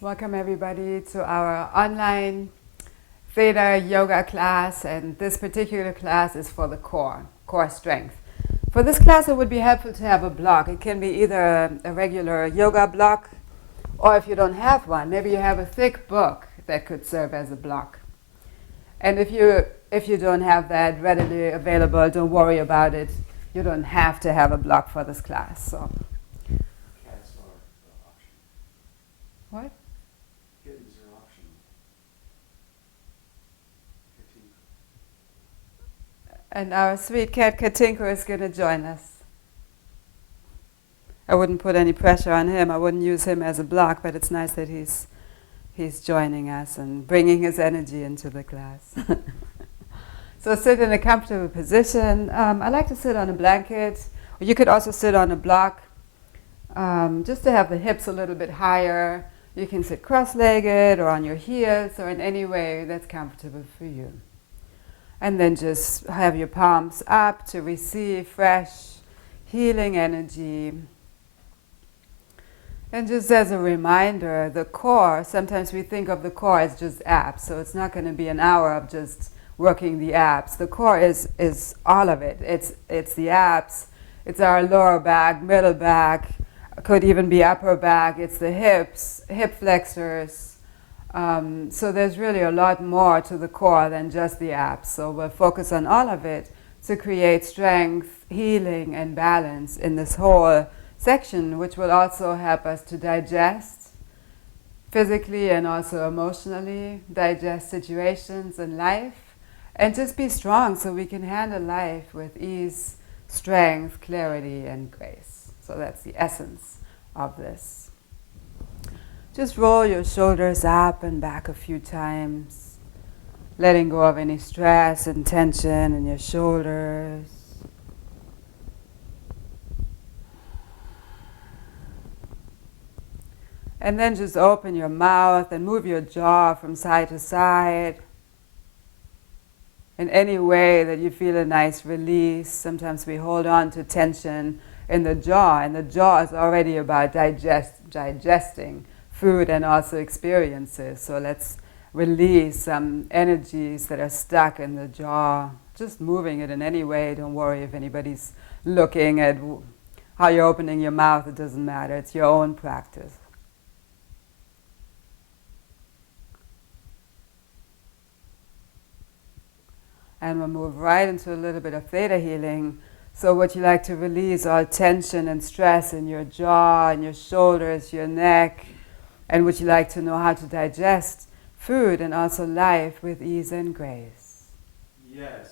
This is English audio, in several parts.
Welcome everybody to our online Theta Yoga class, and this particular class is for the core strength. For this class it would be helpful to have a block. It can be either a regular yoga block, or if you don't have one, maybe you have a thick book that could serve as a block. And if you don't have that readily available, don't worry about it. You don't have to have a block for this class. So. Cats are an option. What? Kittens are optional. And our sweet cat Katinko is going to join us. I wouldn't put any pressure on him. I wouldn't use him as a block, but it's nice that he's joining us and bringing his energy into the class. So sit in a comfortable position. I like to sit on a blanket. Or you could also sit on a block, just to have the hips a little bit higher. You can sit cross-legged or on your heels or in any way that's comfortable for you. And then just have your palms up to receive fresh, healing energy. And just as a reminder, the core, sometimes we think of the core as just abs, so it's not going to be an hour of just working the abs. The core is all of it. It's the abs, it's our lower back, middle back, could even be upper back, it's the hips, hip flexors. So there's really a lot more to the core than just the abs. So we'll focus on all of it to create strength, healing, and balance in this whole section, which will also help us to digest physically and also emotionally, digest situations in life, and just be strong so we can handle life with ease, strength, clarity, and grace. So that's the essence of this. Just roll your shoulders up and back a few times, letting go of any stress and tension in your shoulders. And then just open your mouth and move your jaw from side to side in any way that you feel a nice release. Sometimes we hold on to tension in the jaw, and the jaw is already about digesting food and also experiences. So let's release some energies that are stuck in the jaw. Just moving it in any way. Don't worry if anybody's looking at how you're opening your mouth. It doesn't matter. It's your own practice. And we'll move right into a little bit of Theta Healing. So would you like to release all tension and stress in your jaw, and your shoulders, your neck? And would you like to know how to digest food and also life with ease and grace? Yes.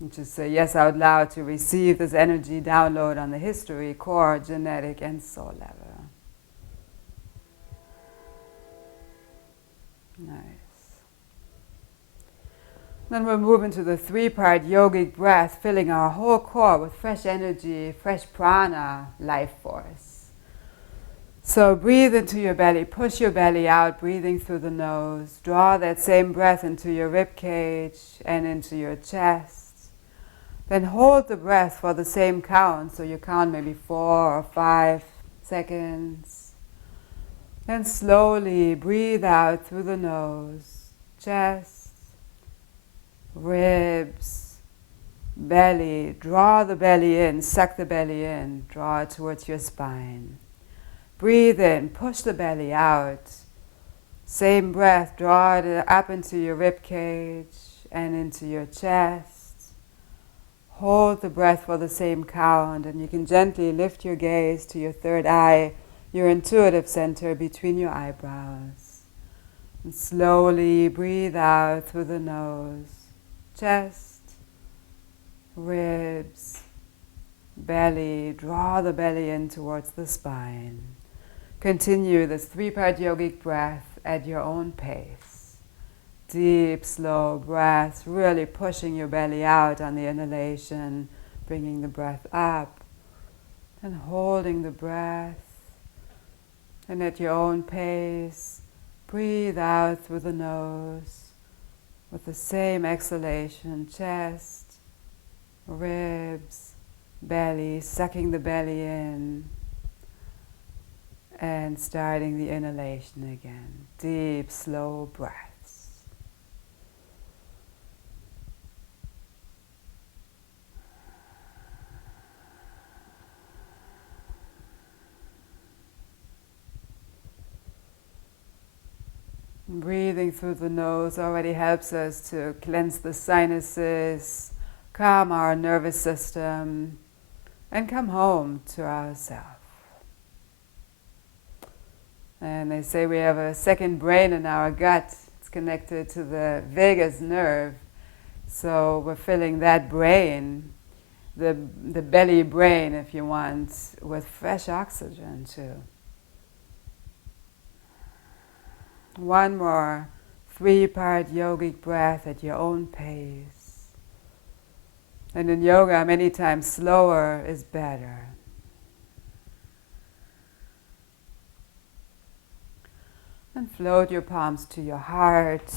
And just say yes out loud to receive this energy download on the history, core, genetic, and soul level. Nice. Then we'll move into the 3-part yogic breath, filling our whole core with fresh energy, fresh prana, life force. So breathe into your belly, push your belly out, breathing through the nose. Draw that same breath into your rib cage and into your chest. Then hold the breath for the same count, so you count maybe 4 or 5 seconds. Then slowly breathe out through the nose, chest, ribs, belly. Draw the belly in, suck the belly in, draw it towards your spine. Breathe in, push the belly out. Same breath, draw it up into your rib cage and into your chest. Hold the breath for the same count, and you can gently lift your gaze to your third eye, your intuitive center between your eyebrows. And slowly breathe out through the nose. Chest, ribs, belly. Draw the belly in towards the spine. Continue this 3-part yogic breath at your own pace. Deep, slow breaths, really pushing your belly out on the inhalation, bringing the breath up, and holding the breath. And at your own pace, breathe out through the nose. With the same exhalation, chest, ribs, belly, sucking the belly in. And starting the inhalation again. Deep, slow breaths. Breathing through the nose already helps us to cleanse the sinuses, calm our nervous system, and come home to ourselves. And they say we have a second brain in our gut. It's connected to the vagus nerve. So we're filling that brain, the belly brain, if you want, with fresh oxygen too. One more 3-part yogic breath at your own pace. And in yoga, many times slower is better. And float your palms to your heart.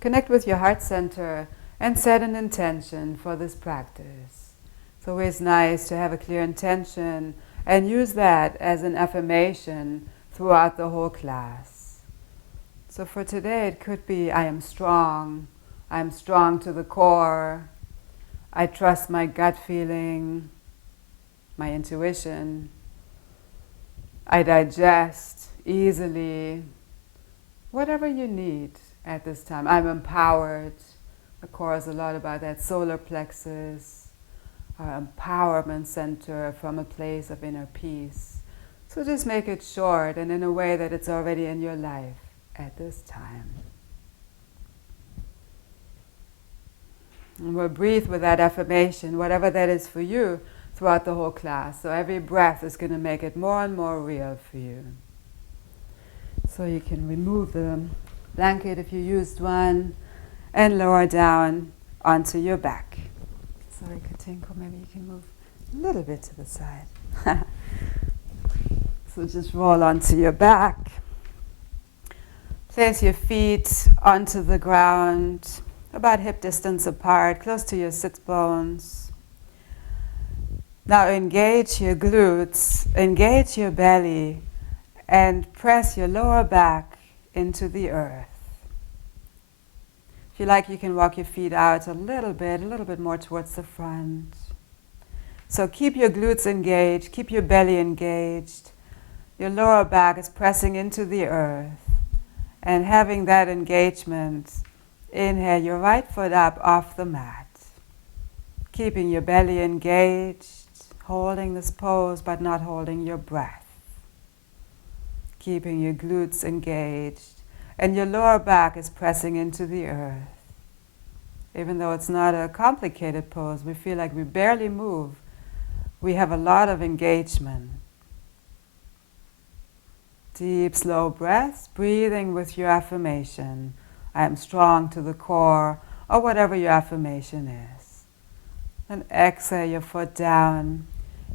Connect with your heart center and set an intention for this practice. It's always nice to have a clear intention and use that as an affirmation throughout the whole class. So for today it could be, I am strong to the core, I trust my gut feeling, my intuition, I digest easily, whatever you need at this time. I'm empowered. The core is a lot about that solar plexus, our empowerment center from a place of inner peace. So just make it short and in a way that it's already in your life at this time. And we'll breathe with that affirmation, whatever that is for you, throughout the whole class. So every breath is going to make it more and more real for you. So you can remove the blanket if you used one and lower down onto your back. Sorry, Katinko, maybe you can move a little bit to the side. So just roll onto your back. Place your feet onto the ground, about hip distance apart, close to your sit bones. Now engage your glutes, engage your belly, and press your lower back into the earth. If you like, you can walk your feet out a little bit more towards the front. So keep your glutes engaged, keep your belly engaged. Your lower back is pressing into the earth. And having that engagement, inhale your right foot up off the mat. Keeping your belly engaged, holding this pose but not holding your breath. Keeping your glutes engaged. And your lower back is pressing into the earth. Even though it's not a complicated pose, we feel like we barely move. We have a lot of engagement. Deep, slow breaths, breathing with your affirmation. I am strong to the core, or whatever your affirmation is. And exhale your foot down.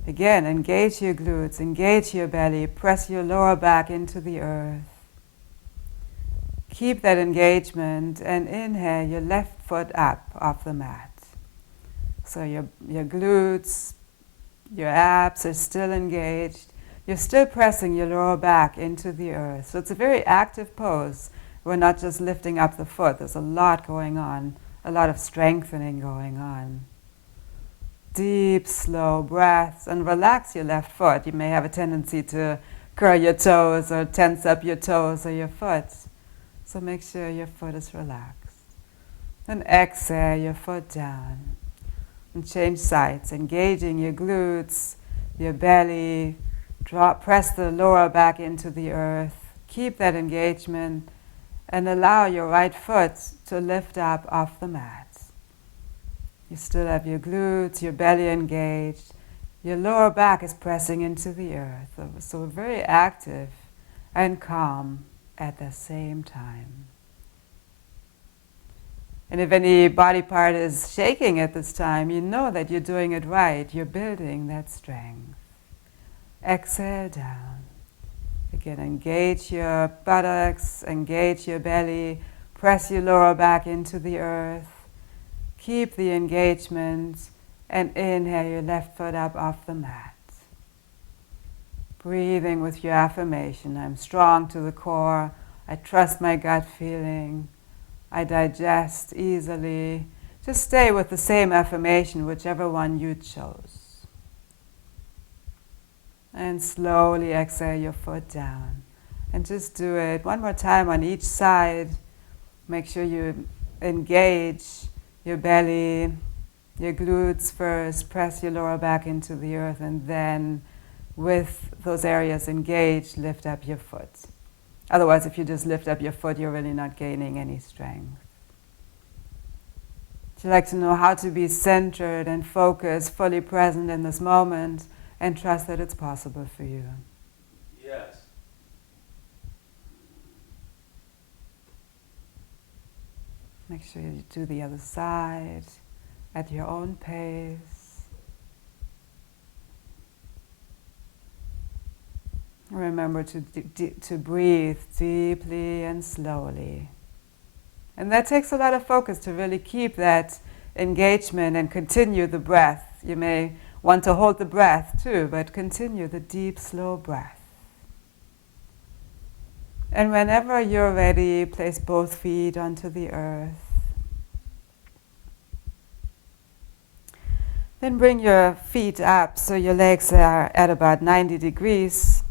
Again, engage your glutes, engage your belly, press your lower back into the earth. Keep that engagement and inhale your left foot up off the mat. So your glutes, your abs are still engaged. You're still pressing your lower back into the earth. So it's a very active pose. We're not just lifting up the foot. There's a lot going on, a lot of strengthening going on. Deep, slow breaths, and relax your left foot. You may have a tendency to curl your toes or tense up your toes or your foot. So make sure your foot is relaxed. And exhale your foot down. And change sides, engaging your glutes, your belly. Press the lower back into the earth. Keep that engagement and allow your right foot to lift up off the mat. You still have your glutes, your belly engaged. Your lower back is pressing into the earth. So we're very active and calm at the same time. And if any body part is shaking at this time, you know that you're doing it right. You're building that strength. Exhale down. Again, engage your buttocks, engage your belly, press your lower back into the earth. Keep the engagement and inhale your left foot up off the mat. Breathing with your affirmation. I'm strong to the core. I trust my gut feeling. I digest easily. Just stay with the same affirmation, whichever one you chose. And slowly exhale your foot down. And just do it one more time on each side. Make sure you engage your belly, your glutes first. Press your lower back into the earth, and then with those areas engaged, lift up your foot. Otherwise, if you just lift up your foot, you're really not gaining any strength. Would you like to know how to be centered and focused, fully present in this moment, and trust that it's possible for you? Yes. Make sure you do the other side at your own pace. Remember to breathe deeply and slowly. And that takes a lot of focus to really keep that engagement and continue the breath. You may want to hold the breath too, but continue the deep, slow breath. And whenever you're ready, place both feet onto the earth. Then bring your feet up so your legs are at about 90 degrees.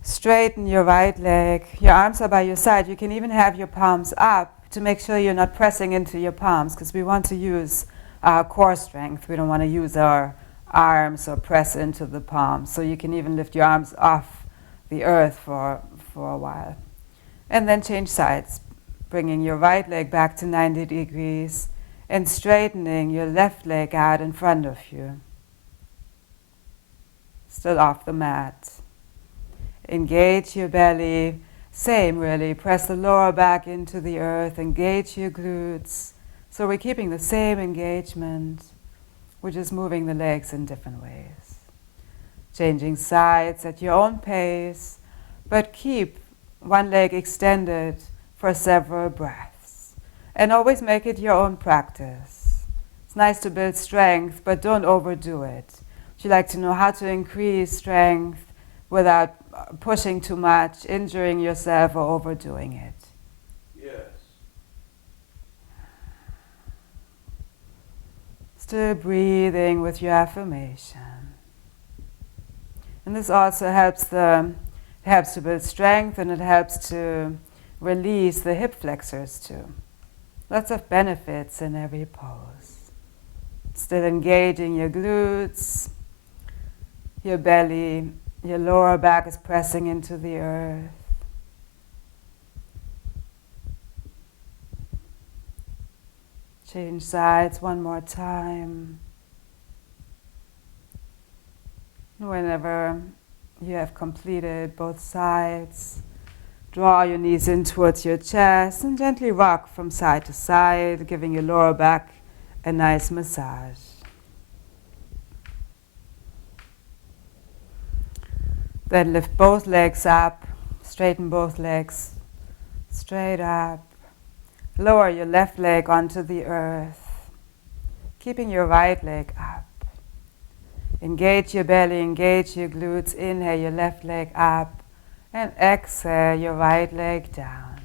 Straighten your right leg. Your arms are by your side. You can even have your palms up to make sure you're not pressing into your palms, because we want to use our core strength. We don't want to use our arms or press into the palms. So you can even lift your arms off the earth for a while. And then change sides, bringing your right leg back to 90 degrees and straightening your left leg out in front of you. Still off the mat. Engage your belly. Same really. Press the lower back into the earth. Engage your glutes. So we're keeping the same engagement. We're just moving the legs in different ways. Changing sides at your own pace, but keep one leg extended for several breaths. And always make it your own practice. It's nice to build strength, but don't overdo it. Would you like to know how to increase strength without pushing too much, injuring yourself, or overdoing it? Yes. Still breathing with your affirmation. And this also helps to build strength, and it helps to release the hip flexors too. Lots of benefits in every pose. Still engaging your glutes, your belly, your lower back is pressing into the earth. Change sides one more time. Whenever you have completed both sides, draw your knees in towards your chest and gently rock from side to side, giving your lower back a nice massage. Then lift both legs up, straighten both legs straight up. Lower your left leg onto the earth, keeping your right leg up. Engage your belly, engage your glutes. Inhale your left leg up, and exhale your right leg down.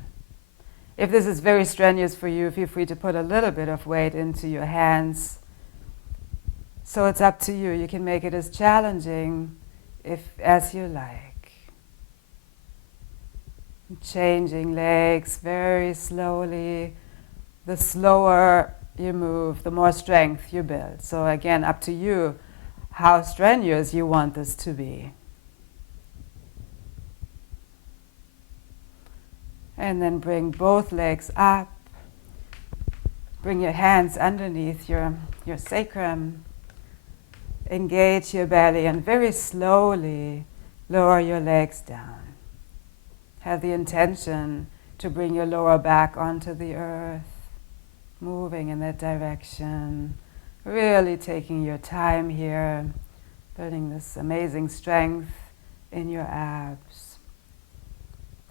If this is very strenuous for you, feel free to put a little bit of weight into your hands. So it's up to you. You can make it as challenging as you like. Changing legs very slowly. The slower you move, the more strength you build. So again, up to you how strenuous you want this to be. And then bring both legs up. Bring your hands underneath your sacrum. Engage your belly and very slowly lower your legs down. Have the intention to bring your lower back onto the earth, moving in that direction, really taking your time here, building this amazing strength in your abs.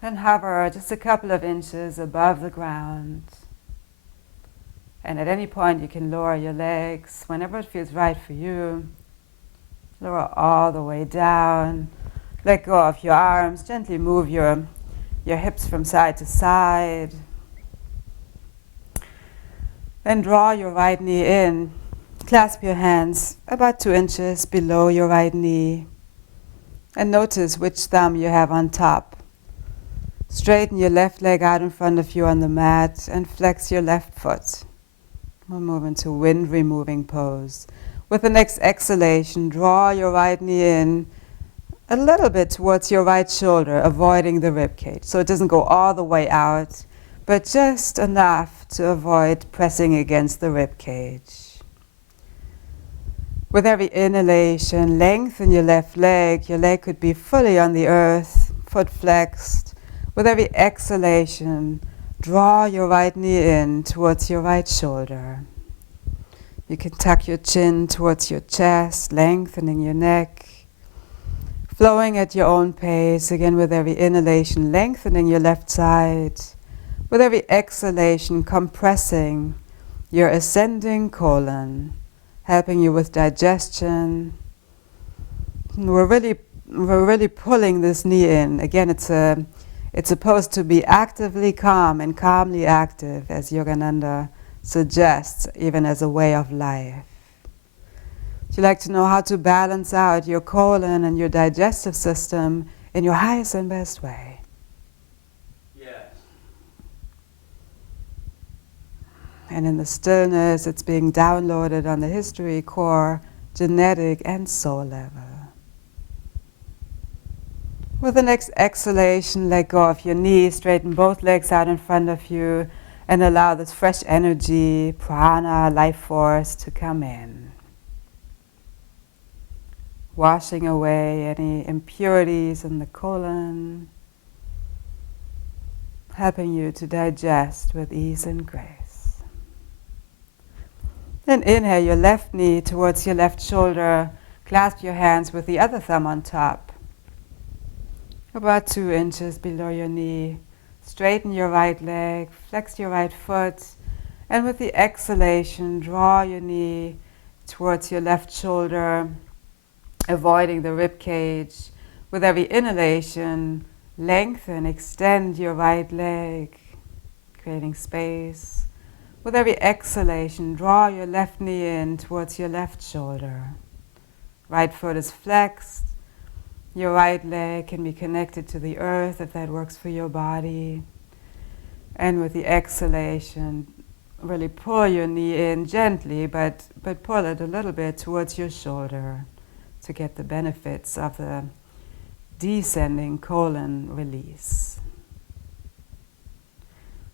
Then hover just a couple of inches above the ground. And at any point you can lower your legs whenever it feels right for you. Lower all the way down. Let go of your arms. Gently move your hips from side to side. Then draw your right knee in. Clasp your hands about 2 inches below your right knee. And notice which thumb you have on top. Straighten your left leg out in front of you on the mat and flex your left foot. We'll move into wind removing pose. With the next exhalation, draw your right knee in a little bit towards your right shoulder, avoiding the rib cage. So it doesn't go all the way out, but just enough to avoid pressing against the rib cage. With every inhalation, lengthen your left leg. Your leg could be fully on the earth, foot flexed. With every exhalation, draw your right knee in towards your right shoulder. You can tuck your chin towards your chest, lengthening your neck. Flowing at your own pace, again with every inhalation, lengthening your left side. With every exhalation, compressing your ascending colon, helping you with digestion. And we're really pulling this knee in. Again, it's supposed to be actively calm and calmly active, as Yogananda suggests, even as a way of life. If you like to know how to balance out your colon and your digestive system in your highest and best way. Yes. And in the stillness, it's being downloaded on the history, core, genetic, and soul level. With the next exhalation, let go of your knees, straighten both legs out in front of you, and allow this fresh energy, prana, life force, to come in. Washing away any impurities in the colon, helping you to digest with ease and grace. Then inhale your left knee towards your left shoulder, clasp your hands with the other thumb on top. About 2 inches below your knee. Straighten your right leg, flex your right foot, and with the exhalation, draw your knee towards your left shoulder, avoiding the rib cage. With every inhalation, lengthen, extend your right leg, creating space. With every exhalation, draw your left knee in towards your left shoulder. Right foot is flexed. Your right leg can be connected to the earth if that works for your body. And with the exhalation, really pull your knee in gently, but pull it a little bit towards your shoulder to get the benefits of the descending colon release.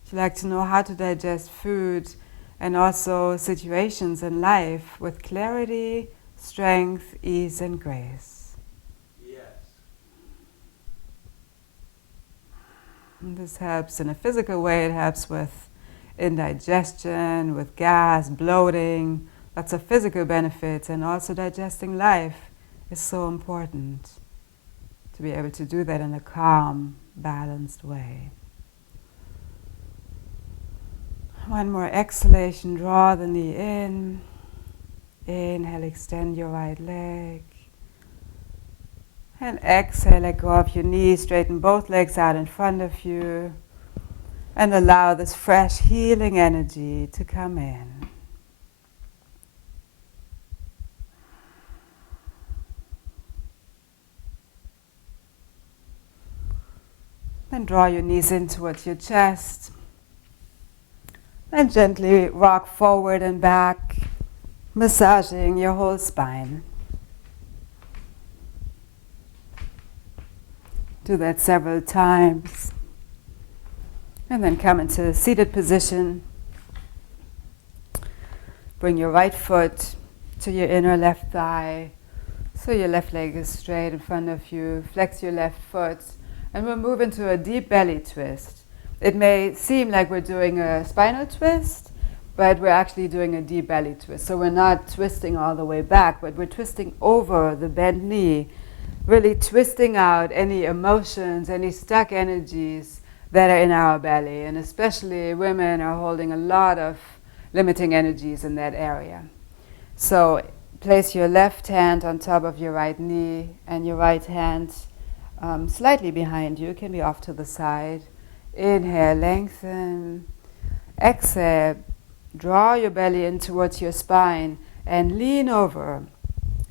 If you like to know how to digest food and also situations in life with clarity, strength, ease, and grace. And this helps in a physical way. It helps with indigestion, with gas, bloating, lots of physical benefits, and also digesting life is so important to be able to do that in a calm, balanced way. One more exhalation, draw the knee in. Inhale, extend your right leg. And exhale, let go of your knees, straighten both legs out in front of you, and allow this fresh healing energy to come in. Then draw your knees in towards your chest, and gently rock forward and back, massaging your whole spine. Do that several times. And then come into seated position. Bring your right foot to your inner left thigh. So your left leg is straight in front of you. Flex your left foot. And we'll move into a deep belly twist. It may seem like we're doing a spinal twist, but we're actually doing a deep belly twist. So we're not twisting all the way back, but we're twisting over the bent knee, really twisting out any emotions, any stuck energies that are in our belly. And especially women are holding a lot of limiting energies in that area. So Place your left hand on top of your right knee and your right hand slightly behind you. It can be off to the side. Inhale, lengthen. Exhale, draw your belly in towards your spine and lean over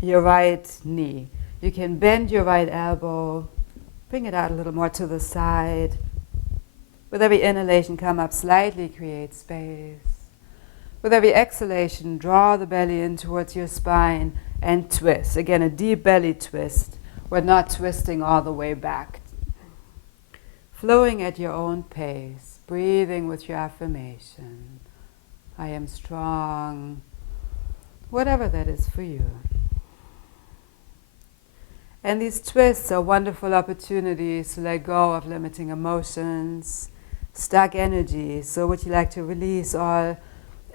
your right knee. You can bend your right elbow, bring it out a little more to the side. With every inhalation, come up slightly, create space. With every exhalation, draw the belly in towards your spine and twist. Again, a deep belly twist. We're not twisting all the way back. Flowing at your own pace, breathing with your affirmation. I am strong, whatever that is for you. And these twists are wonderful opportunities to let go of limiting emotions, stuck energy. So would you like to release all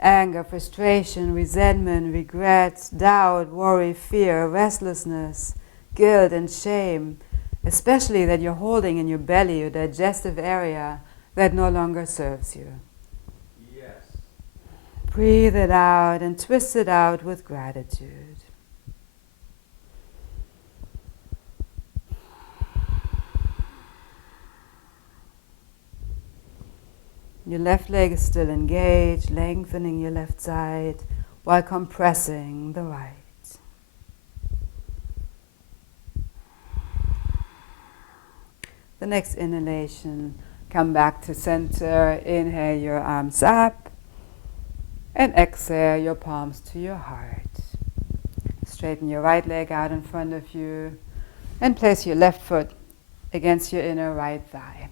anger, frustration, resentment, regret, doubt, worry, fear, restlessness, guilt and shame, especially that you're holding in your belly, your digestive area, that no longer serves you. Yes. Breathe it out and twist it out with gratitude. Your left leg is still engaged, lengthening your left side while compressing the right. The next inhalation, come back to center. Inhale your arms up and exhale your palms to your heart. Straighten your right leg out in front of you and place your left foot against your inner right thigh.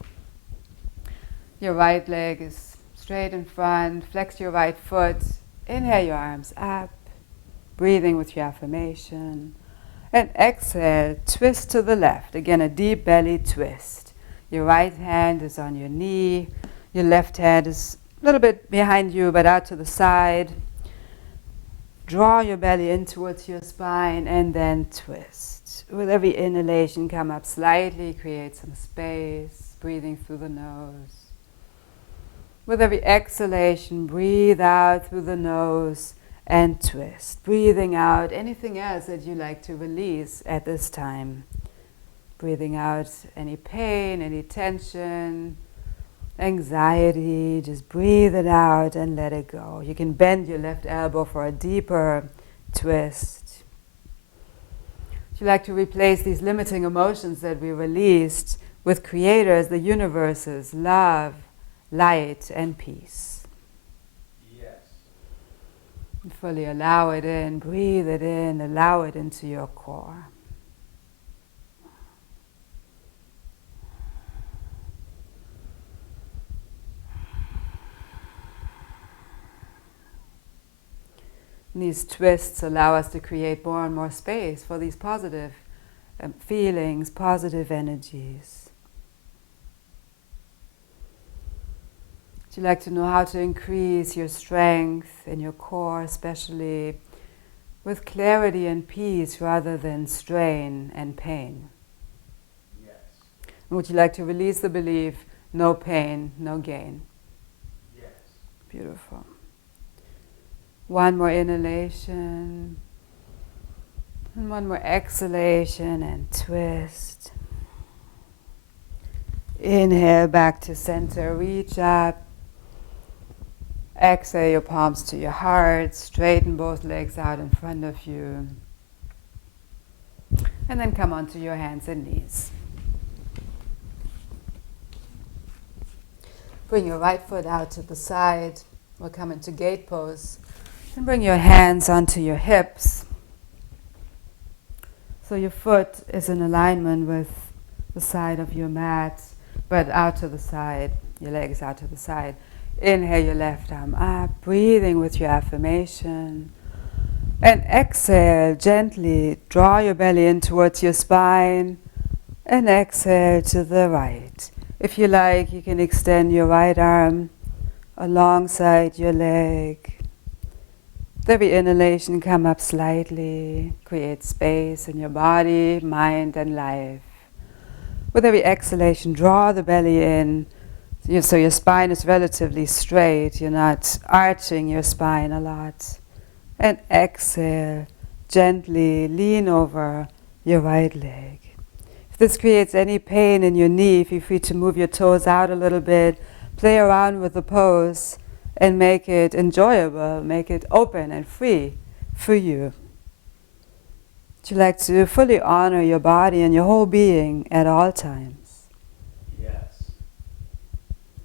Your right leg is straight in front. Flex your right foot. Inhale your arms up, breathing with your affirmation. And exhale, twist to the left. Again, a deep belly twist. Your right hand is on your knee. Your left hand is a little bit behind you, but out to the side. Draw your belly in towards your spine and then twist. With every inhalation, come up slightly, create some space, breathing through the nose. With every exhalation, breathe out through the nose and twist. Breathing out anything else that you like to release at this time. Breathing out any pain, any tension, anxiety. Just breathe it out and let it go. You can bend your left elbow for a deeper twist. If you like to replace these limiting emotions that we released with creators, the universes, love, light, and peace. And fully allow it in, breathe it in, allow it into your core. And these twists allow us to create more and more space for these positive feelings, positive energies. Would you like to know how to increase your strength in your core, especially with clarity and peace rather than strain and pain? Yes. And would you like to release the belief, no pain, no gain? Yes. Beautiful. One more inhalation. And one more exhalation and twist. Inhale back to center, reach up. Exhale your palms to your heart, straighten both legs out in front of you. And then come onto your hands and knees. Bring your right foot out to the side. We'll come into gate pose. And bring your hands onto your hips. So your foot is in alignment with the side of your mat, but out to the side. Your leg is out to the side. Inhale your left arm up, breathing with your affirmation. And exhale, gently draw your belly in towards your spine. And exhale to the right. If you like, you can extend your right arm alongside your leg. With every inhalation, come up slightly. Create space in your body, mind, and life. With every exhalation, draw the belly in. So your spine is relatively straight. You're not arching your spine a lot. And exhale, gently lean over your right leg. If this creates any pain in your knee, feel free to move your toes out a little bit, play around with the pose, and make it enjoyable, make it open and free for you. Would you like to fully honor your body and your whole being at all times? Yes.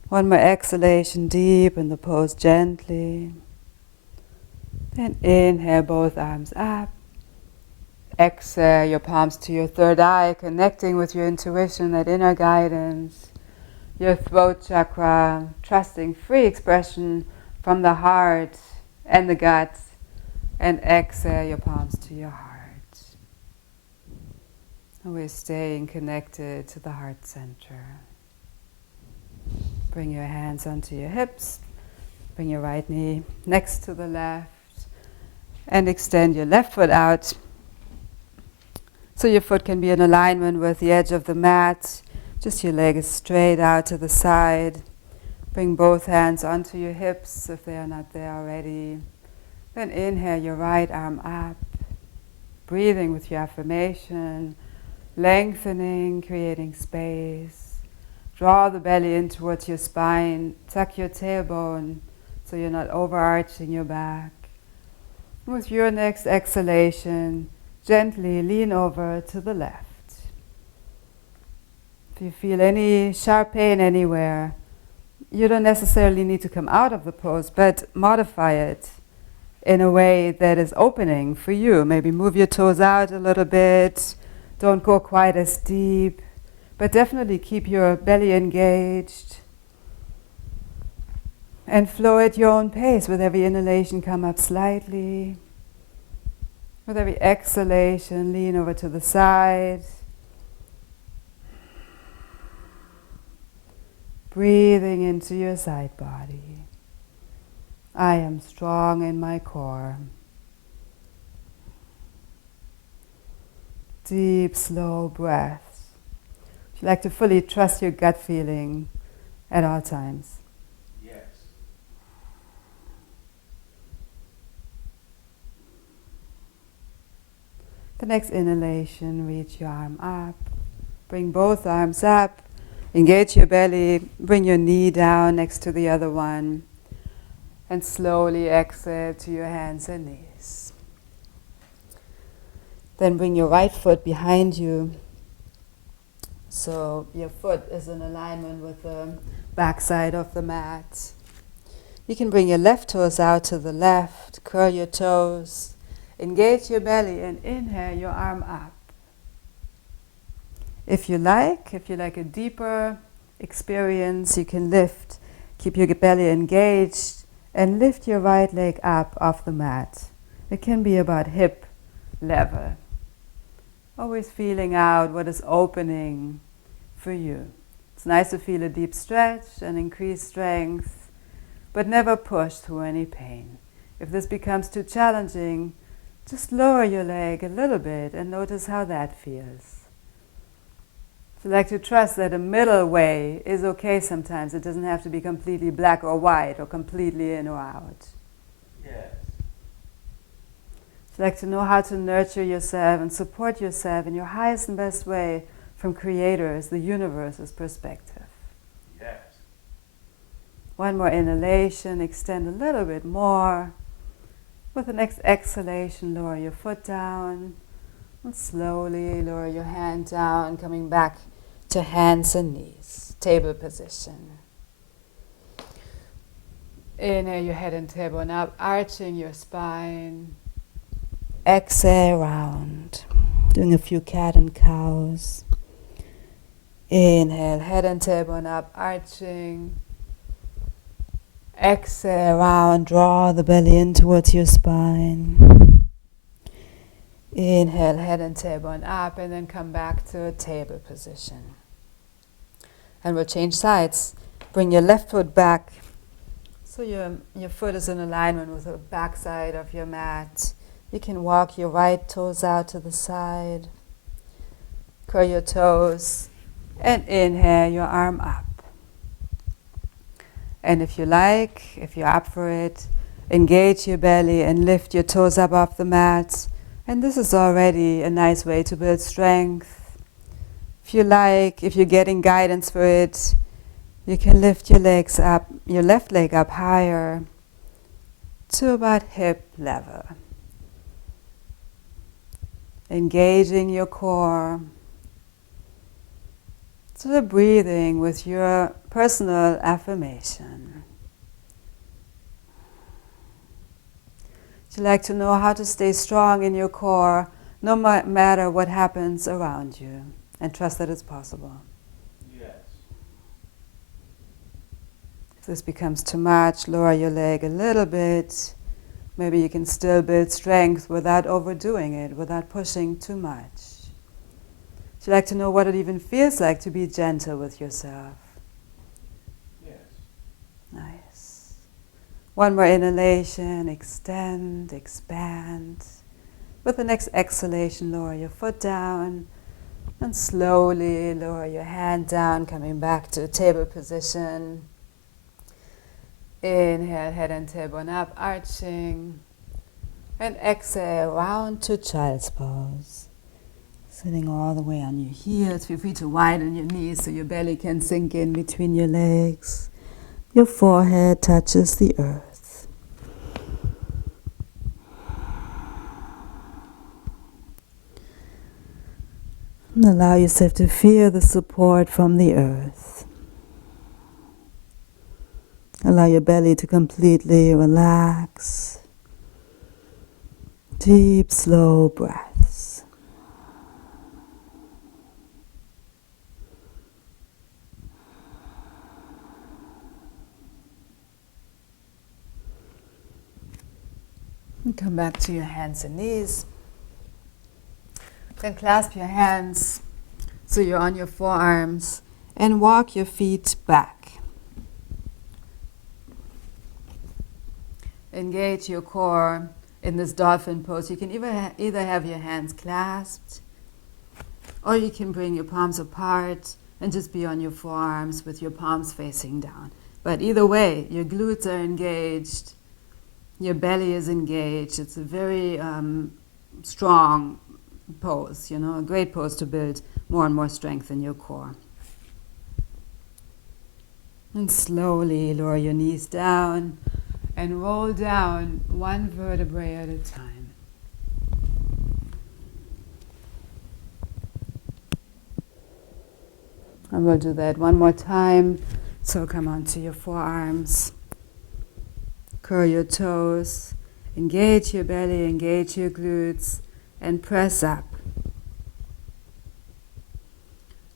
One more exhalation, deep in the pose gently. Then inhale, both arms up. Exhale, your palms to your third eye, connecting with your intuition, that inner guidance. Your throat chakra, trusting free expression from the heart and the gut. And exhale, your palms to your heart. Always staying connected to the heart center. Bring your hands onto your hips. Bring your right knee next to the left. And extend your left foot out. So your foot can be in alignment with the edge of the mat. Just your leg is straight out to the side. Bring both hands onto your hips if they are not there already. Then inhale your right arm up. Breathing with your affirmation. Lengthening, creating space. Draw the belly in towards your spine. Tuck your tailbone so you're not overarching your back. With your next exhalation, gently lean over to the left. If you feel any sharp pain anywhere, you don't necessarily need to come out of the pose, but modify it in a way that is opening for you. Maybe move your toes out a little bit. Don't go quite as deep, but definitely keep your belly engaged. And flow at your own pace. With every inhalation, come up slightly. With every exhalation, lean over to the side. Breathing into your side body. I am strong in my core. Deep, slow breaths. Would you like to fully trust your gut feeling at all times? Yes. The next inhalation, reach your arm up. Bring both arms up. Engage your belly. Bring your knee down next to the other one. And slowly exhale to your hands and knees. Then bring your right foot behind you. So your foot is in alignment with the back side of the mat. You can bring your left toes out to the left. Curl your toes. Engage your belly and inhale your arm up. If you like a deeper experience, you can lift. Keep your belly engaged and lift your right leg up off the mat. It can be about hip level. Always feeling out what is opening for you. It's nice to feel a deep stretch and increased strength, but never push through any pain. If this becomes too challenging, just lower your leg a little bit and notice how that feels. So like to trust that a middle way is okay sometimes. It doesn't have to be completely black or white or completely in or out. Yes. So like to know how to nurture yourself and support yourself in your highest and best way from Creator's, the universe's perspective. Yes. One more inhalation, extend a little bit more. With the next exhalation, lower your foot down. And slowly lower your hand down, coming back to hands and knees, table position. Inhale your head and tailbone up, arching your spine. Exhale, round. Doing a few cat and cows. Inhale, head and tailbone up, arching. Exhale, round, draw the belly in towards your spine. Inhale, head and tailbone up, and then come back to a table position. And we'll change sides. Bring your left foot back, so your foot is in alignment with the back side of your mat. You can walk your right toes out to the side. Curl your toes, and inhale your arm up. And if you like, if you're up for it, engage your belly and lift your toes up off the mat. And this is already a nice way to build strength. If you like, if you're getting guidance for it, you can lift your legs up, your left leg up higher to about hip level. Engaging your core. So the breathing with your personal affirmation. You like to know how to stay strong in your core no matter what happens around you, and trust that it's possible. Yes. If this becomes too much, lower your leg a little bit. Maybe you can still build strength without overdoing it, without pushing too much. You like to know what it even feels like to be gentle with yourself. Yes. Nice. One more inhalation, extend, expand. With the next exhalation, lower your foot down and slowly lower your hand down, coming back to table position. Inhale, head and tailbone up, arching. And exhale, round to child's pose. Sitting all the way on your heels. Feel free to widen your knees so your belly can sink in between your legs. Your forehead touches the earth. And allow yourself to feel the support from the earth. Allow your belly to completely relax. Deep, slow breaths. And come back to your hands and knees. Then clasp your hands so you're on your forearms and walk your feet back. Engage your core in this dolphin pose. You can either have your hands clasped, or you can bring your palms apart and just be on your forearms with your palms facing down. But either way, your glutes are engaged, your belly is engaged. It's a very strong pose, a great pose to build more and more strength in your core. And slowly lower your knees down and roll down one vertebrae at a time. And we'll do that one more time. So come onto your forearms. Curl your toes. Engage your belly, engage your glutes, and press up.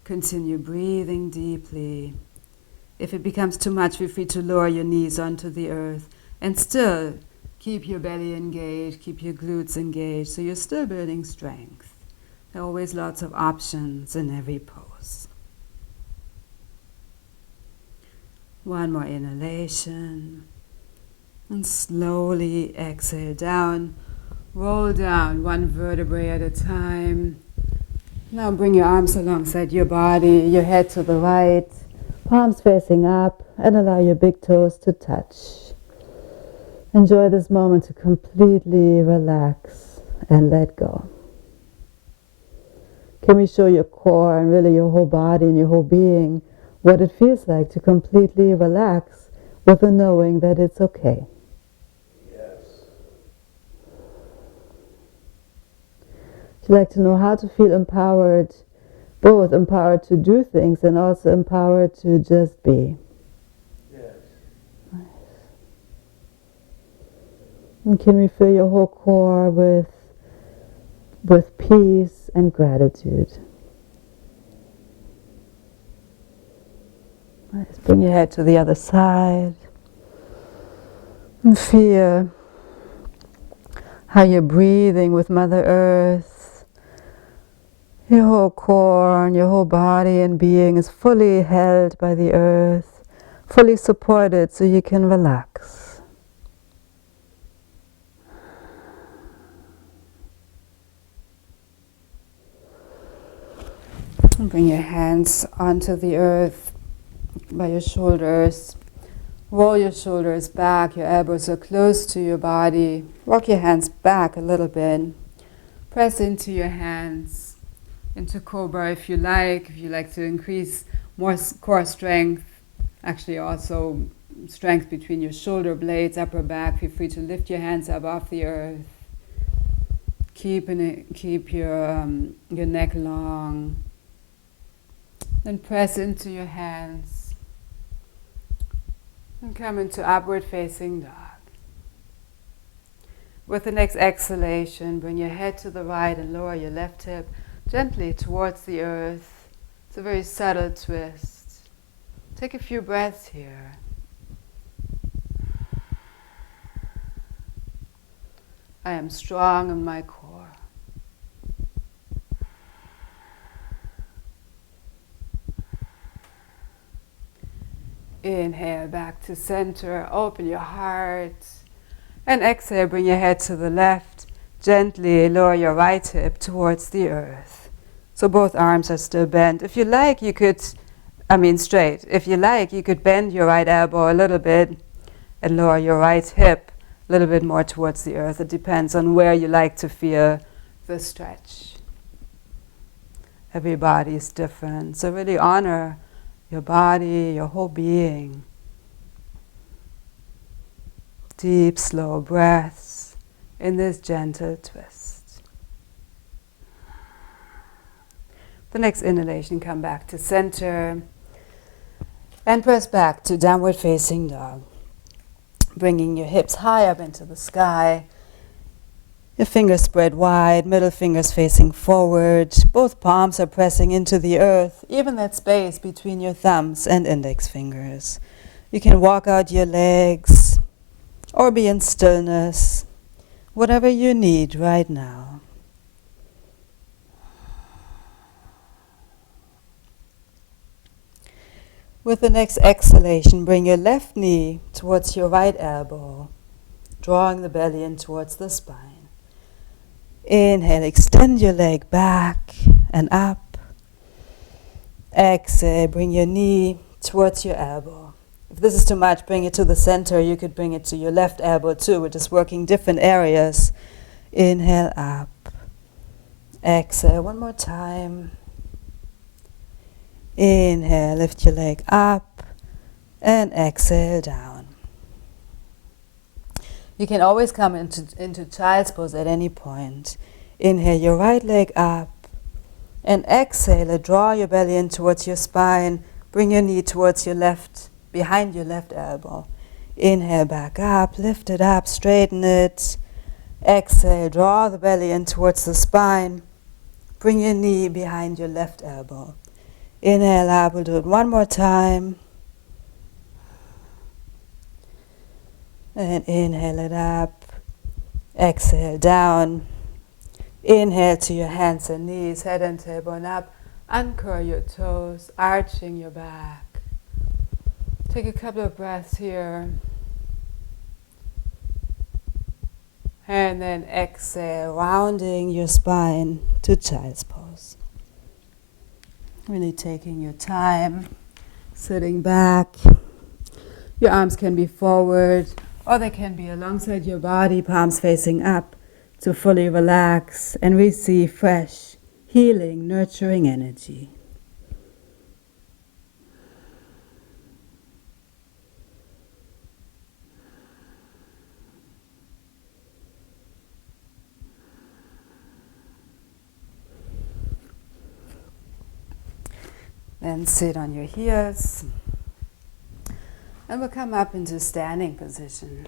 Continue breathing deeply. If it becomes too much, feel free to lower your knees onto the earth. And still keep your belly engaged, keep your glutes engaged, so you're still building strength. There are always lots of options in every pose. One more inhalation. And slowly exhale down. Roll down one vertebrae at a time. Now bring your arms alongside your body, your head to the right, palms facing up, and allow your big toes to touch. Enjoy this moment to completely relax and let go. Can we show your core and really your whole body and your whole being what it feels like to completely relax with the knowing that it's okay? Yes. Would you like to know how to feel empowered, both empowered to do things and also empowered to just be? And can we fill your whole core with peace and gratitude? Let's bring your head to the other side. And feel how you're breathing with Mother Earth. Your whole core and your whole body and being is fully held by the earth, fully supported so you can relax. Bring your hands onto the earth by your shoulders. Roll your shoulders back, your elbows are close to your body. Walk your hands back a little bit. Press into your hands, into Cobra if you like to increase more core strength, actually also strength between your shoulder blades, upper back. Feel free to lift your hands up off the earth. Keep your neck long. Then press into your hands and come into upward facing dog. With the next exhalation, bring your head to the right and lower your left hip gently towards the earth. It's a very subtle twist. Take a few breaths here. I am strong in my core. Inhale back to center, open your heart. And exhale, bring your head to the left. Gently lower your right hip towards the earth. So both arms are still bent. If you like, you could, straight. If you like, you could bend your right elbow a little bit and lower your right hip a little bit more towards the earth. It depends on where you like to feel the stretch. Every body is different. So really honor your body, your whole being. Deep, slow breaths in this gentle twist. The next inhalation, come back to center and press back to downward facing dog. Bringing your hips high up into the sky. Your fingers spread wide, middle fingers facing forward. Both palms are pressing into the earth, even that space between your thumbs and index fingers. You can walk out your legs or be in stillness, whatever you need right now. With the next exhalation, bring your left knee towards your right elbow, drawing the belly in towards the spine. Inhale, extend your leg back and up. Exhale, bring your knee towards your elbow. If this is too much, bring it to the center. You could bring it to your left elbow too. We're just working different areas. Inhale, up. Exhale, one more time. Inhale, lift your leg up, and exhale down. You can always come into child's pose at any point. Inhale your right leg up, and exhale, draw your belly in towards your spine. Bring your knee towards your left, behind your left elbow. Inhale back up, lift it up, straighten it. Exhale, draw the belly in towards the spine. Bring your knee behind your left elbow. Inhale up, we'll do it one more time. And inhale it up. Exhale down. Inhale to your hands and knees, head and tailbone up. Uncurl your toes, arching your back. Take a couple of breaths here. And then exhale, rounding your spine to child's pose. Really taking your time, sitting back. Your arms can be forward or they can be alongside your body, palms facing up, to fully relax and receive fresh, healing, nurturing energy. Then sit on your heels. And we'll come up into standing position.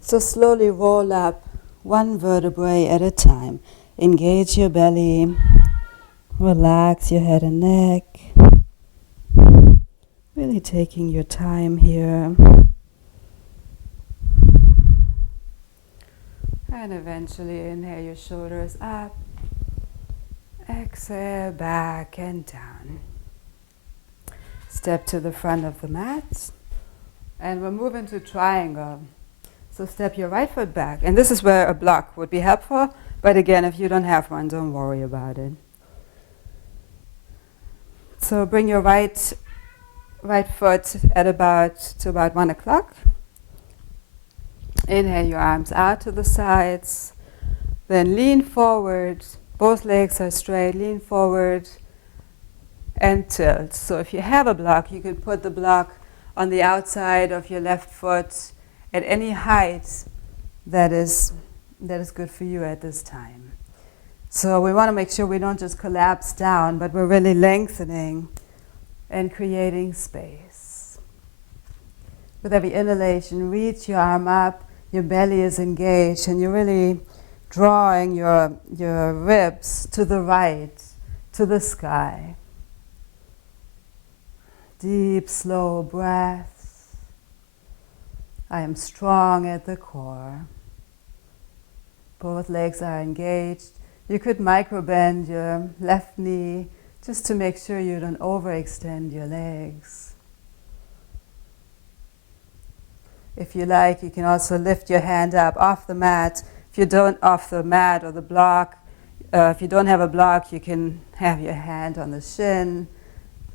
So slowly roll up one vertebrae at a time. Engage your belly. Relax your head and neck. Really taking your time here. And eventually inhale your shoulders up. Exhale, back and down. Step to the front of the mat. And we'll move into triangle. So step your right foot back. And this is where a block would be helpful. But again, if you don't have one, don't worry about it. So bring your right foot at about 1 o'clock. Inhale your arms out to the sides. Then lean forward, both legs are straight, lean forward and tilt. So if you have a block, you could put the block on the outside of your left foot at any height that is good for you at this time. So we want to make sure we don't just collapse down, but we're really lengthening and creating space. With every inhalation, reach your arm up, your belly is engaged, and you're really drawing your ribs to the right, to the sky. Deep, slow breaths. I am strong at the core. Both legs are engaged. You could micro-bend your left knee just to make sure you don't overextend your legs. If you like, you can also lift your hand up off the mat. If you don't, off the mat or the block. If you don't have a block, you can have your hand on the shin.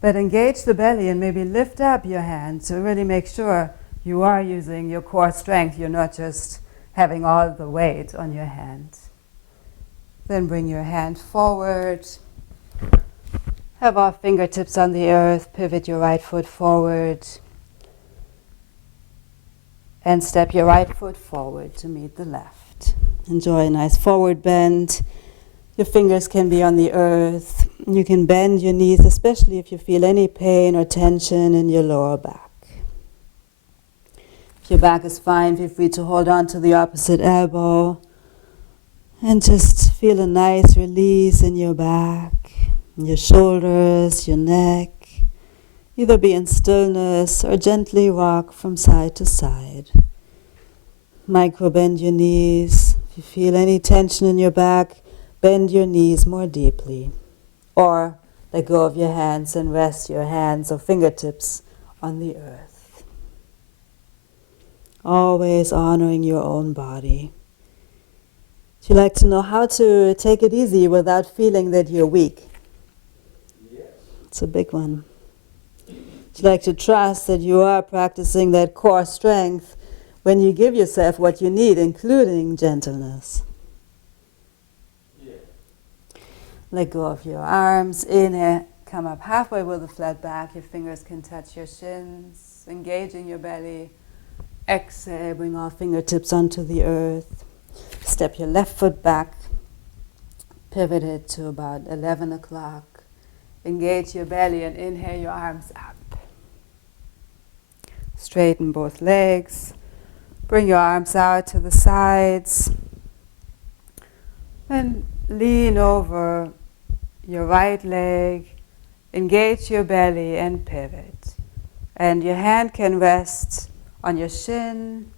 But engage the belly and maybe lift up your hand to really make sure you are using your core strength. You're not just having all the weight on your hand. Then bring your hand forward. Have our fingertips on the earth. Pivot your right foot forward. And step your right foot forward to meet the left. Enjoy a nice forward bend. Your fingers can be on the earth. You can bend your knees, especially if you feel any pain or tension in your lower back. If your back is fine, feel free to hold on to the opposite elbow and just feel a nice release in your back, your shoulders, your neck. Either be in stillness or gently rock from side to side. Micro bend your knees. If you feel any tension in your back, bend your knees more deeply. Or let go of your hands and rest your hands or fingertips on the earth. Always honoring your own body. If you like to know how to take it easy without feeling that you're weak, Yes. it's a big one. If you like to trust that you are practicing that core strength when you give yourself what you need, including gentleness. Yeah. Let go of your arms. Inhale, come up halfway with a flat back. Your fingers can touch your shins, engaging your belly. Exhale, bring all fingertips onto the earth. Step your left foot back. Pivot it to about 11 o'clock. Engage your belly and inhale your arms up. Straighten both legs. Bring your arms out to the sides. Then lean over your right leg. Engage your belly and pivot. And your hand can rest on your shin.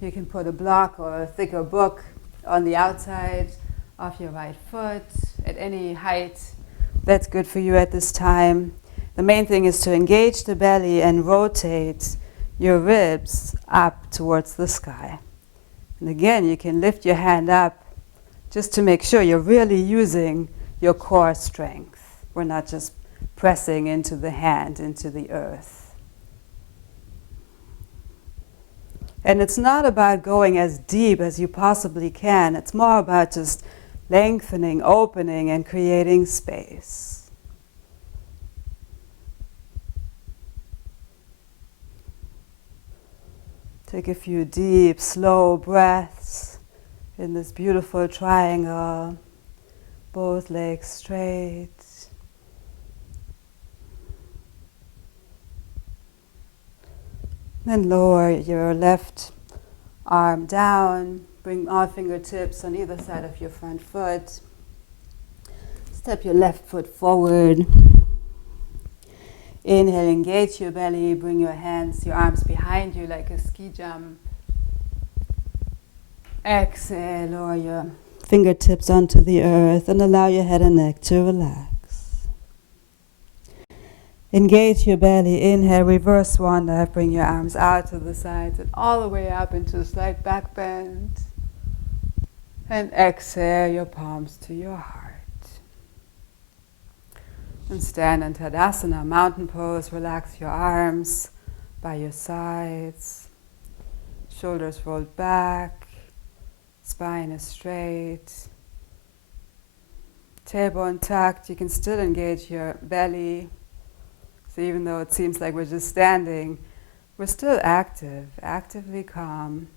You can put a block or a thicker book on the outside of your right foot at any height that's good for you at this time. The main thing is to engage the belly and rotate your ribs up towards the sky. And again, you can lift your hand up just to make sure you're really using your core strength. We're not just pressing into the hand, into the earth. And it's not about going as deep as you possibly can. It's more about just lengthening, opening, and creating space. Take a few deep, slow breaths in this beautiful triangle. Both legs straight. Then lower your left arm down. Bring all fingertips on either side of your front foot. Step your left foot forward. Inhale, engage your belly. Bring your hands, your arms behind you like a ski jump. Exhale, lower your fingertips onto the earth and allow your head and neck to relax. Engage your belly. Inhale, reverse swan dive. Bring your arms out to the sides and all the way up into a slight back bend. And exhale your palms to your heart. And stand in Tadasana, mountain pose. Relax your arms by your sides. Shoulders rolled back. Spine is straight. Tailbone tucked. You can still engage your belly. So even though it seems like we're just standing, we're still active, actively calm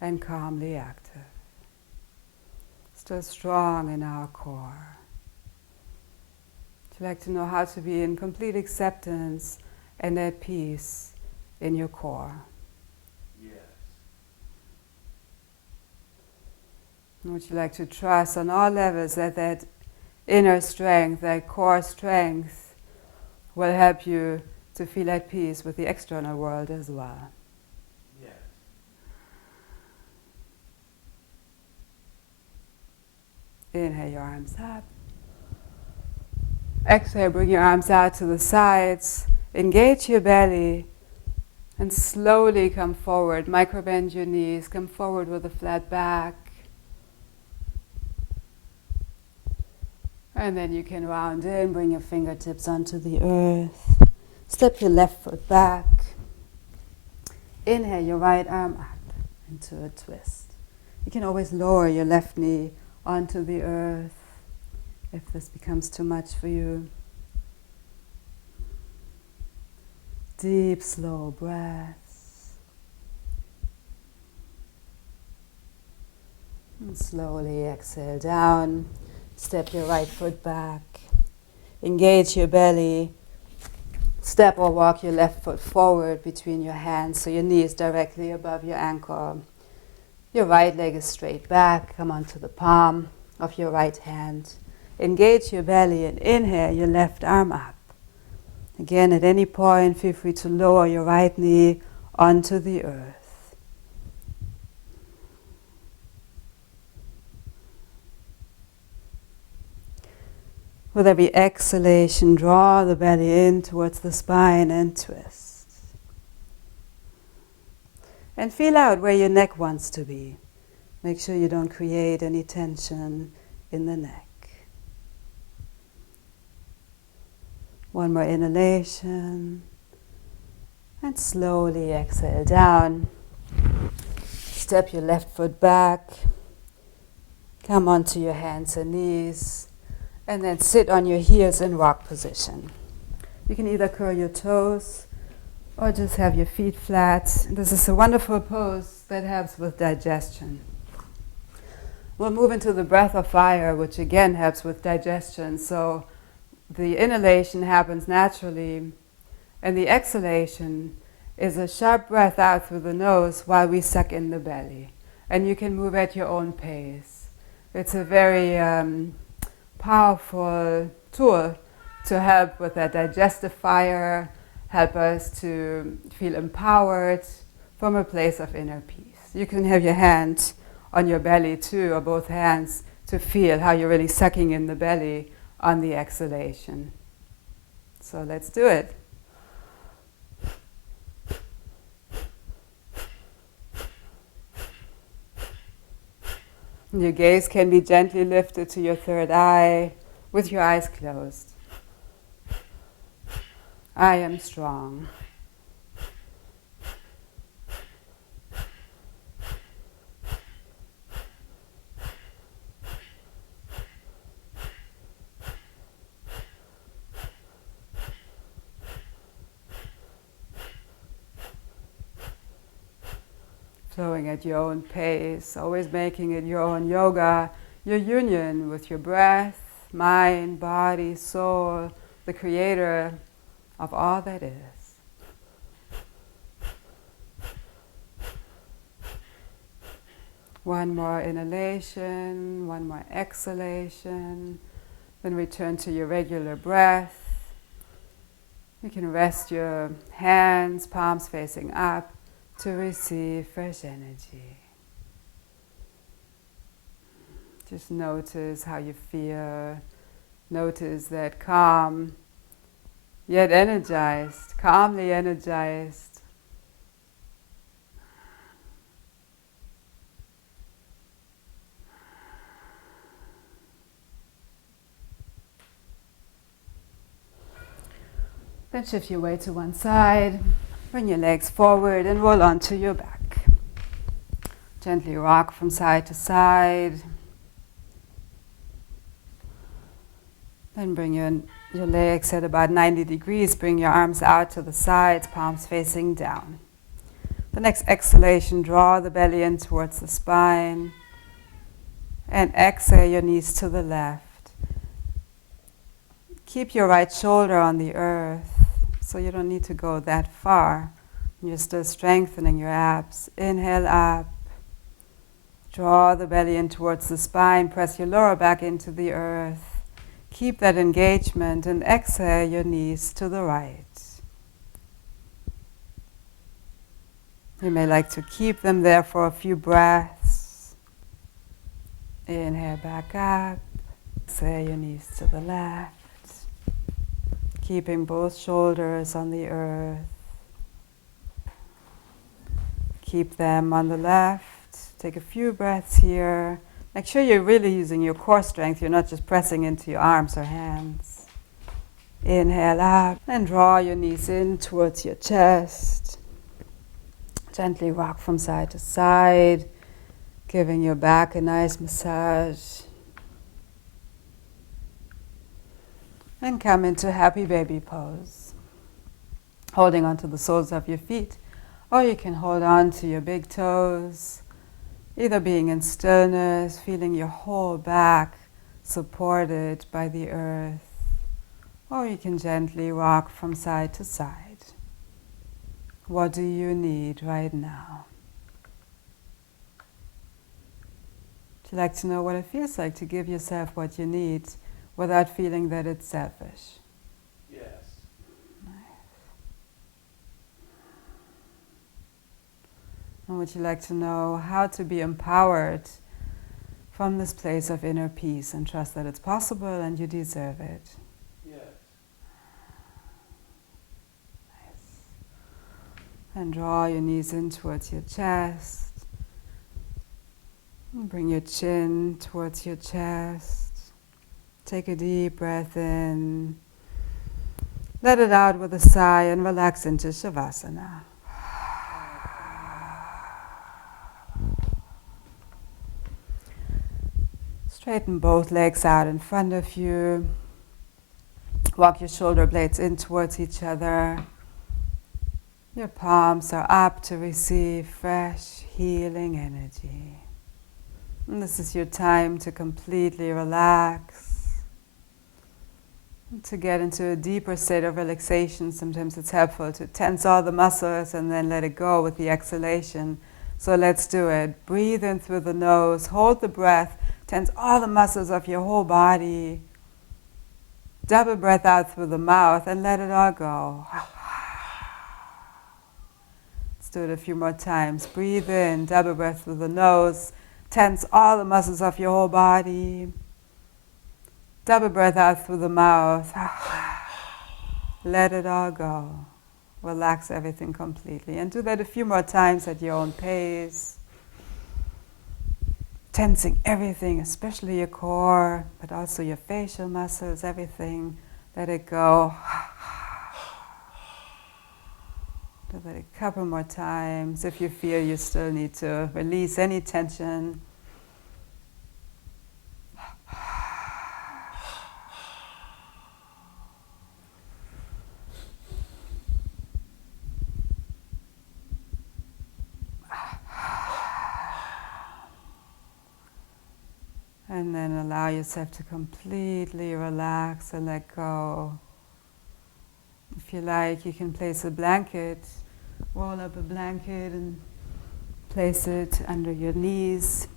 and calmly active. Still strong in our core. Would you like to know how to be in complete acceptance and at peace in your core? Yes. And would you like to trust on all levels that that inner strength, that core strength, will help you to feel at peace with the external world as well? Yes. Inhale your arms up. Exhale, bring your arms out to the sides. Engage your belly and slowly come forward. Micro-bend your knees. Come forward with a flat back. And then you can round in, bring your fingertips onto the earth. Step your left foot back. Inhale your right arm up into a twist. You can always lower your left knee onto the earth if this becomes too much for you. Deep, slow breaths. And slowly exhale down. Step your right foot back. Engage your belly. Step or walk your left foot forward between your hands so your knee is directly above your ankle. Your right leg is straight back. Come onto the palm of your right hand. Engage your belly and inhale your left arm up. Again, at any point, feel free to lower your right knee onto the earth. With every exhalation, draw the belly in towards the spine and twist. And feel out where your neck wants to be. Make sure you don't create any tension in the neck. One more inhalation. And slowly exhale down. Step your left foot back. Come onto your hands and knees. And then sit on your heels in rock position. You can either curl your toes or just have your feet flat. This is a wonderful pose that helps with digestion. We'll move into the breath of fire, which again helps with digestion. So the inhalation happens naturally, and the exhalation is a sharp breath out through the nose while we suck in the belly. And you can move at your own pace. It's a very powerful tool to help with that digestive fire, help us to feel empowered from a place of inner peace. You can have your hand on your belly too, or both hands, to feel how you're really sucking in the belly on the exhalation. So let's do it. Your gaze can be gently lifted to your third eye with your eyes closed. I am strong. Flowing at your own pace, always making it your own yoga, your union with your breath, mind, body, soul, the creator of all that is. One more inhalation, one more exhalation, then return to your regular breath. You can rest your hands, palms facing up, to receive fresh energy. Just notice how you feel. Notice that calm, yet energized, calmly energized. Then shift your weight to one side. Bring your legs forward and roll onto your back. Gently rock from side to side. Then bring your legs at about 90 degrees. Bring your arms out to the sides, palms facing down. The next exhalation, draw the belly in towards the spine. And exhale your knees to the left. Keep your right shoulder on the earth, so you don't need to go that far. You're still strengthening your abs. Inhale up. Draw the belly in towards the spine. Press your lower back into the earth. Keep that engagement and exhale your knees to the right. You may like to keep them there for a few breaths. Inhale back up. Exhale your knees to the left. Keeping both shoulders on the earth. Keep them on the left. Take a few breaths here. Make sure you're really using your core strength. You're not just pressing into your arms or hands. Inhale up and draw your knees in towards your chest. Gently rock from side to side, giving your back a nice massage. And come into happy baby pose. Holding onto the soles of your feet, or you can hold on to your big toes, either being in stillness, feeling your whole back supported by the earth, or you can gently rock from side to side. What do you need right now? Would you like to know what it feels like to give yourself what you need without feeling that it's selfish? Yes. And would you like to know how to be empowered from this place of inner peace and trust that it's possible and you deserve it? Yes. Nice. And draw your knees in towards your chest. And bring your chin towards your chest. Take a deep breath in. Let it out with a sigh and relax into Savasana. Straighten both legs out in front of you. Walk your shoulder blades in towards each other. Your palms are up to receive fresh, healing energy. And this is your time to completely relax. To get into a deeper state of relaxation, sometimes it's helpful to tense all the muscles and then let it go with the exhalation. So let's do it. Breathe in through the nose, hold the breath, tense all the muscles of your whole body. Double breath out through the mouth and let it all go. Let's do it a few more times. Breathe in, double breath through the nose, tense all the muscles of your whole body. Double breath out through the mouth. Let it all go. Relax everything completely. And do that a few more times at your own pace. Tensing everything, especially your core, but also your facial muscles, everything. Let it go. Do that a couple more times. If you feel you still need to release any tension. And then allow yourself to completely relax and let go. If you like, you can place a blanket, roll up a blanket and place it under your knees.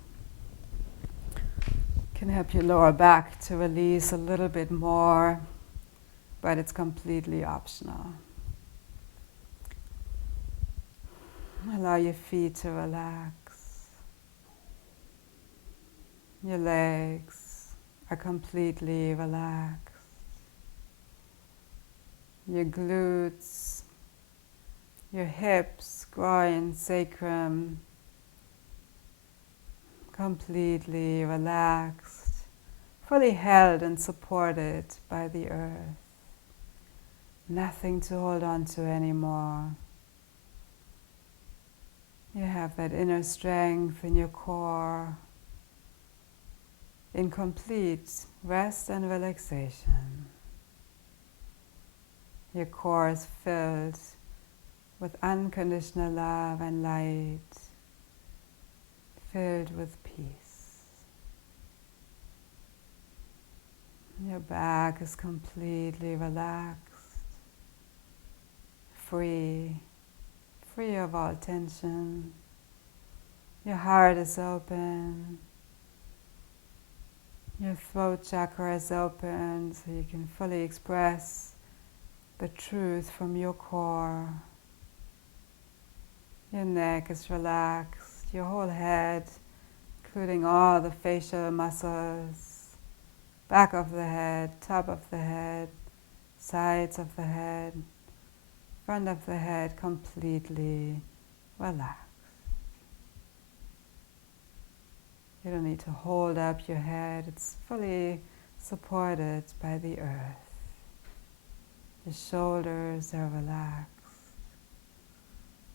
Can help your lower back to release a little bit more, but it's completely optional. Allow your feet to relax. Your legs are completely relaxed. Your glutes, your hips, groin, sacrum, completely relaxed, fully held and supported by the earth. Nothing to hold on to anymore. You have that inner strength in your core, in complete rest and relaxation. Your core is filled with unconditional love and light, filled with peace. Your back is completely relaxed, free of all tension. Your heart is open. Your throat chakra is open so you can fully express the truth from your core. Your neck is relaxed, your whole head, including all the facial muscles, back of the head, top of the head, sides of the head, front of the head, completely relaxed. You don't need to hold up your head, it's fully supported by the earth. Your shoulders are relaxed.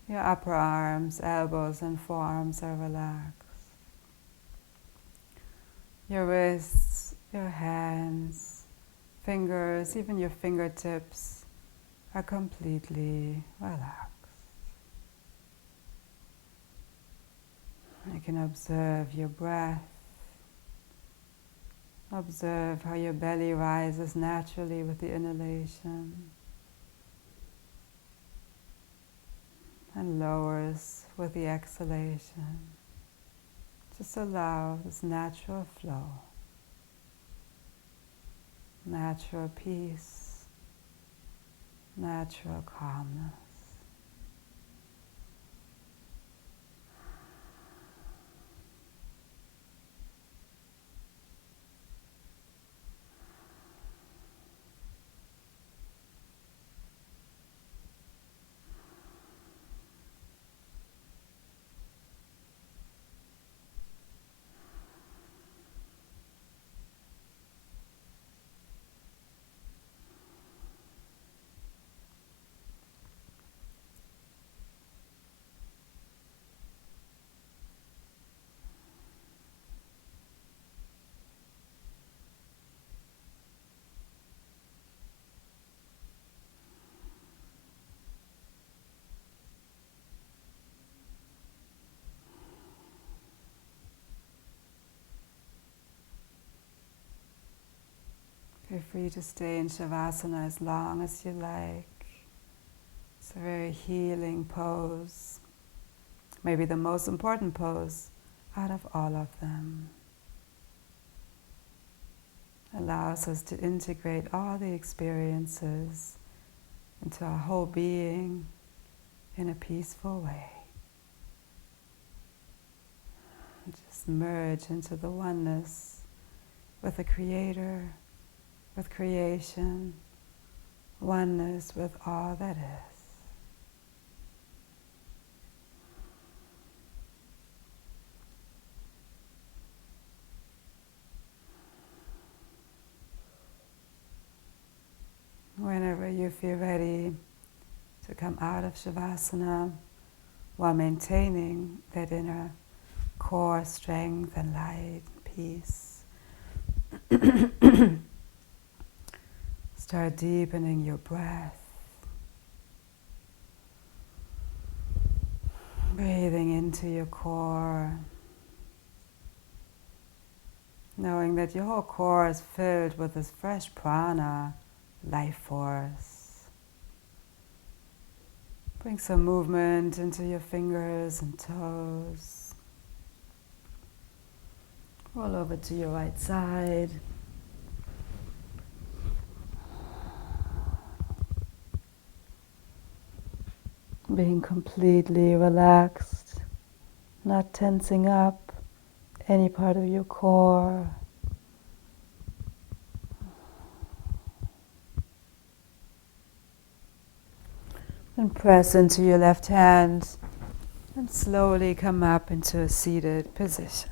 Your upper arms, elbows and forearms are relaxed. Your wrists, your hands, fingers, even your fingertips are completely relaxed. You can observe your breath. Observe how your belly rises naturally with the inhalation and lowers with the exhalation. Just allow this natural flow, natural peace, natural calmness. Feel free to stay in Savasana as long as you like. It's a very healing pose, maybe the most important pose out of all of them. Allows us to integrate all the experiences into our whole being in a peaceful way. Just merge into the oneness with the Creator, with creation, oneness with all that is. Whenever you feel ready to come out of Savasana while maintaining that inner core strength and light and peace, start deepening your breath. Breathing into your core, knowing that your whole core is filled with this fresh prana, life force. Bring some movement into your fingers and toes. Roll over to your right side. Being completely relaxed, not tensing up any part of your core. And press into your left hand and slowly come up into a seated position.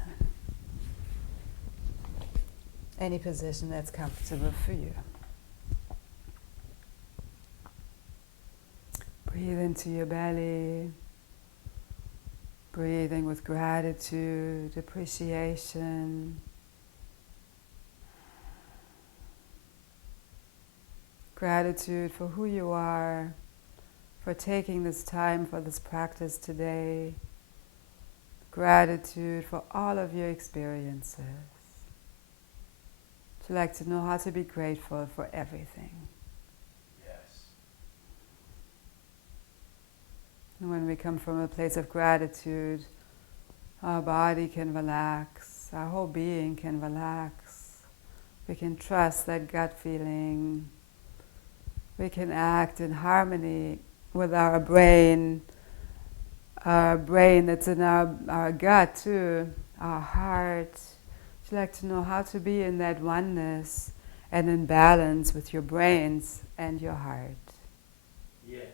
Any position that's comfortable for you. Breathe into your belly. Breathing with gratitude, appreciation. Gratitude for who you are, for taking this time for this practice today. Gratitude for all of your experiences. Would you like to know how to be grateful for everything? Yes. And when we come from a place of gratitude, our body can relax, our whole being can relax. We can trust that gut feeling. We can act in harmony with our brain that's in our gut too, our heart. Would you like to know how to be in that oneness and in balance with your brains and your heart? Yes.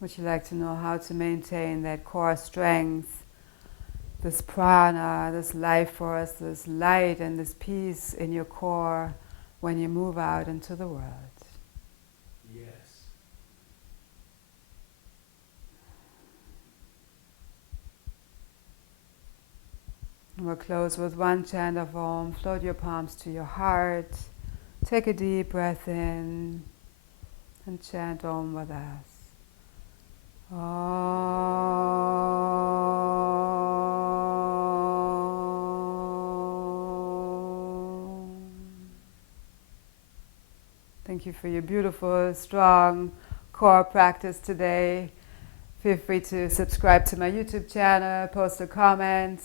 Would you like to know how to maintain that core strength, this prana, this life force, this light and this peace in your core when you move out into the world? Yes. And we'll close with one chant of Om. Float your palms to your heart. Take a deep breath in and chant Om with us. Thank you for your beautiful, strong core practice today. Feel free to subscribe to my YouTube channel, post a comment,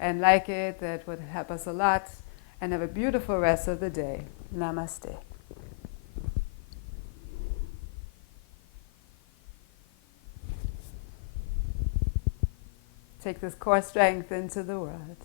and like it. That would help us a lot. And have a beautiful rest of the day. Namaste. Take this core strength into the world.